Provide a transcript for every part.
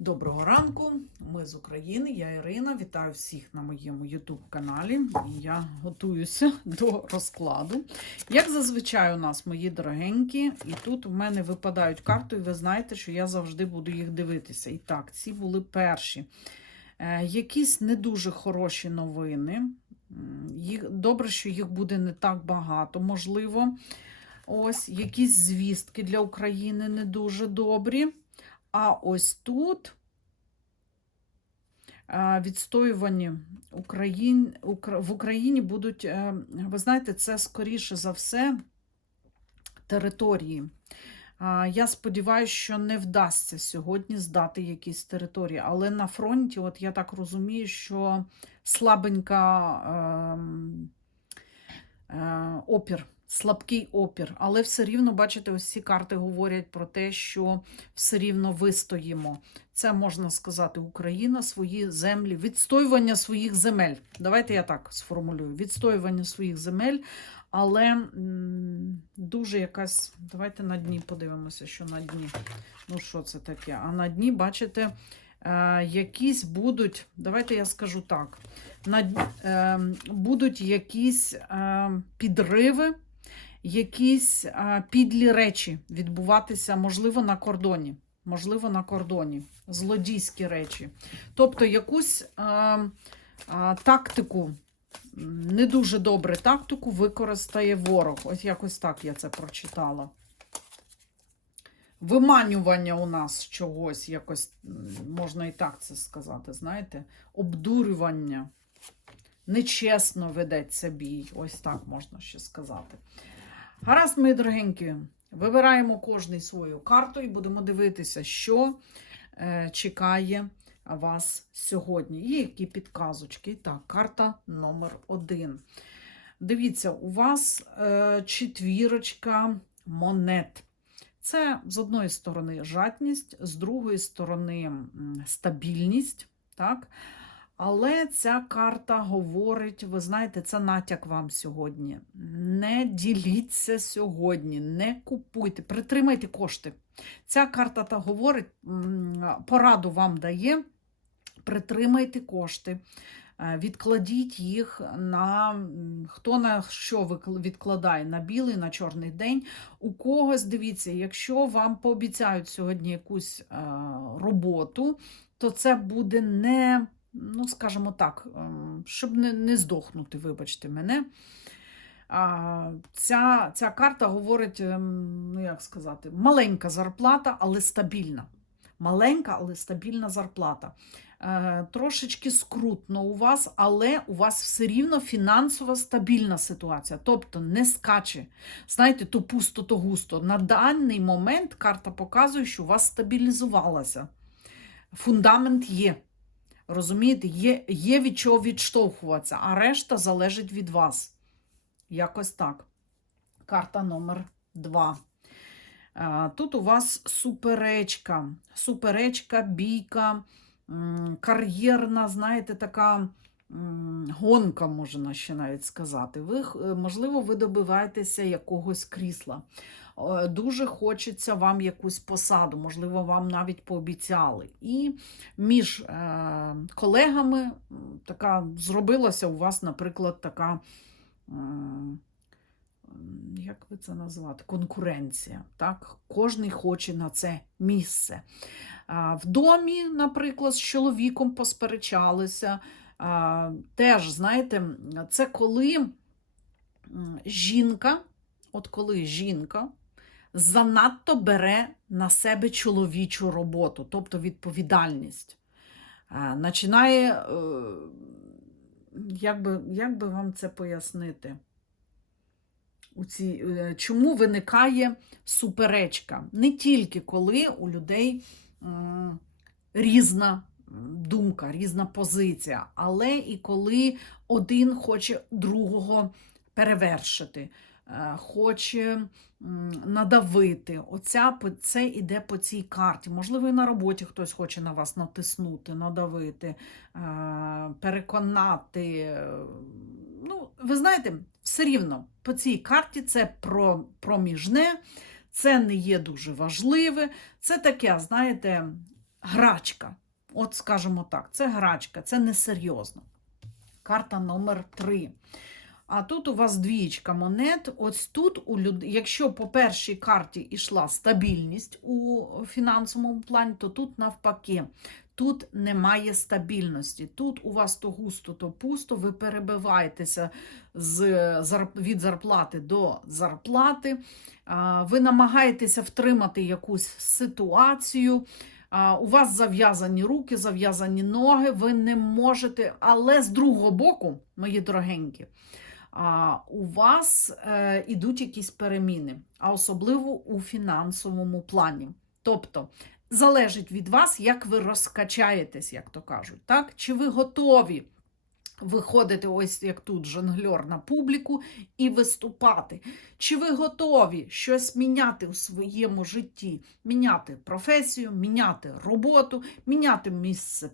Доброго ранку, ми з України, я Ірина. Вітаю всіх на моєму YouTube каналі. Я готуюся до розкладу. Як зазвичай, у нас мої дорогенькі, і тут в мене випадають карти, і ви знаєте, що я завжди буду їх дивитися. І так, ці були перші. Е, якісь не дуже хороші новини. Їх, добре, що їх буде не так багато, можливо. Ось якісь звістки для України не дуже добрі. А ось тут е, відстоювані Україн, в Україні будуть, е, ви знаєте, це скоріше за все території. Я сподіваюся, що не вдасться сьогодні здати якісь території. Але на фронті, от я так розумію, що слабенька ем, е, опір, слабкий опір. Але все рівно, бачите, ось ці карти говорять про те, що все рівно вистоїмо. Це можна сказати, Україна, свої землі, відстоювання своїх земель. Давайте я так сформулюю: відстоювання своїх земель, але дуже якась. Давайте на дні подивимося, що на дні. Ну, що це таке? А на дні, бачите, е, якісь будуть, давайте я скажу так: на, е, будуть якісь е, підриви. Якісь підлі речі відбуватися, можливо, на кордоні. Можливо, на кордоні. Злодійські речі. Тобто якусь е, е, тактику, не дуже добре тактику використає ворог. Ось якось так я це прочитала. Виманювання у нас чогось, якось можна і так це сказати, знаєте, обдурювання. Нечесно ведеться бій. Ось так можна ще сказати. Гаразд, мої дорогенькі, вибираємо кожний свою карту і будемо дивитися, що е, чекає вас сьогодні. Є які підказочки. Так, карта номер один. Дивіться, у вас е, четвірочка монет. Це з одної сторони жадність, з другої сторони стабільність. Так? Але ця карта говорить, ви знаєте, це натяк вам сьогодні. Не діліться сьогодні, не купуйте, притримайте кошти. Ця карта та говорить, пораду вам дає. Притримайте кошти, е, відкладіть їх на хто на що відкладає на білий, на чорний день. У когось дивіться, якщо вам пообіцяють сьогодні якусь е, роботу, то це буде не ну, скажімо так, ем, щоб не, не здохнути, вибачте мене. А, ця, ця карта говорить, ем, ну як сказати, маленька зарплата, але стабільна. Маленька, але стабільна зарплата. Е, трошечки скрутно у вас, але у вас все рівно фінансова стабільна ситуація. Тобто не скаче. Знаєте, то пусто, то густо. На даний момент карта показує, що у вас стабілізувалася. Фундамент є. Розумієте, є, є від чого відштовхуватися, а решта залежить від вас. Якось так. Карта номер два. Е, Тут у вас суперечка. Суперечка, бійка, кар'єрна, знаєте, така гонка, можна ще навіть сказати. Ви, е, можливо, ви добиваєтеся якогось крісла. Дуже хочеться вам якусь посаду, можливо, вам навіть пообіцяли. І між е, колегами така зробилася у вас, наприклад, така. Як ви це назвати? Конкуренція. Так? Кожний хоче на це місце. В домі, наприклад, з чоловіком посперечалися. Теж, знаєте, це коли жінка, от коли жінка занадто бере на себе чоловічу роботу, тобто відповідальність. Починає, е, як би, як би вам це пояснити? У цій, е, чому виникає суперечка? Не тільки коли у людей різна думка, різна позиція, але і коли один хоче другого перевершити, е, хоче надавити. Оця, це іде по цій карті. Можливо, і на роботі хтось хоче на вас натиснути, надавити, е, переконати. Ну, ви знаєте, все рівно по цій карті це про, проміжне, це не є дуже важливе. Це таке, знаєте, грачка. От скажімо так, це грачка, це несерйозно. Карта номер 3. А тут у вас двічка монет. Ось тут, у люд... якщо по першій карті йшла стабільність у фінансовому плані, то тут навпаки. Тут немає стабільності. Тут у вас то густо, то пусто. Ви перебиваєтеся з, від зарплати до зарплати. Ви намагаєтеся втримати якусь ситуацію. У вас зав'язані руки, зав'язані ноги, ви не можете. Але з другого боку, мої дорогенькі, у вас е, ідуть якісь переміни, а особливо у фінансовому плані. Тобто залежить від вас, як ви розкачаєтесь, як то кажуть, так? Чи ви готові виходити, ось як тут жонгльор на публіку і виступати? Чи ви готові щось міняти у своєму житті? Міняти професію, міняти роботу, міняти місце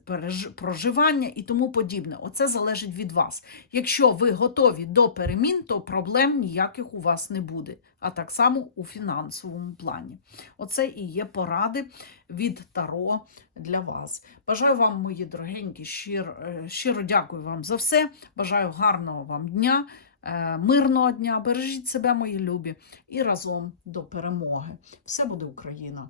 проживання і тому подібне. Оце залежить від вас. Якщо ви готові до перемін, то проблем ніяких у вас не буде. А так само у фінансовому плані. Оце і є поради від Таро для вас. Бажаю вам, мої дорогенькі, щиро, е, щиро дякую вам за все. Бажаю гарного вам дня, е, мирного дня. Бережіть себе, мої любі, і разом до перемоги. Все буде Україна!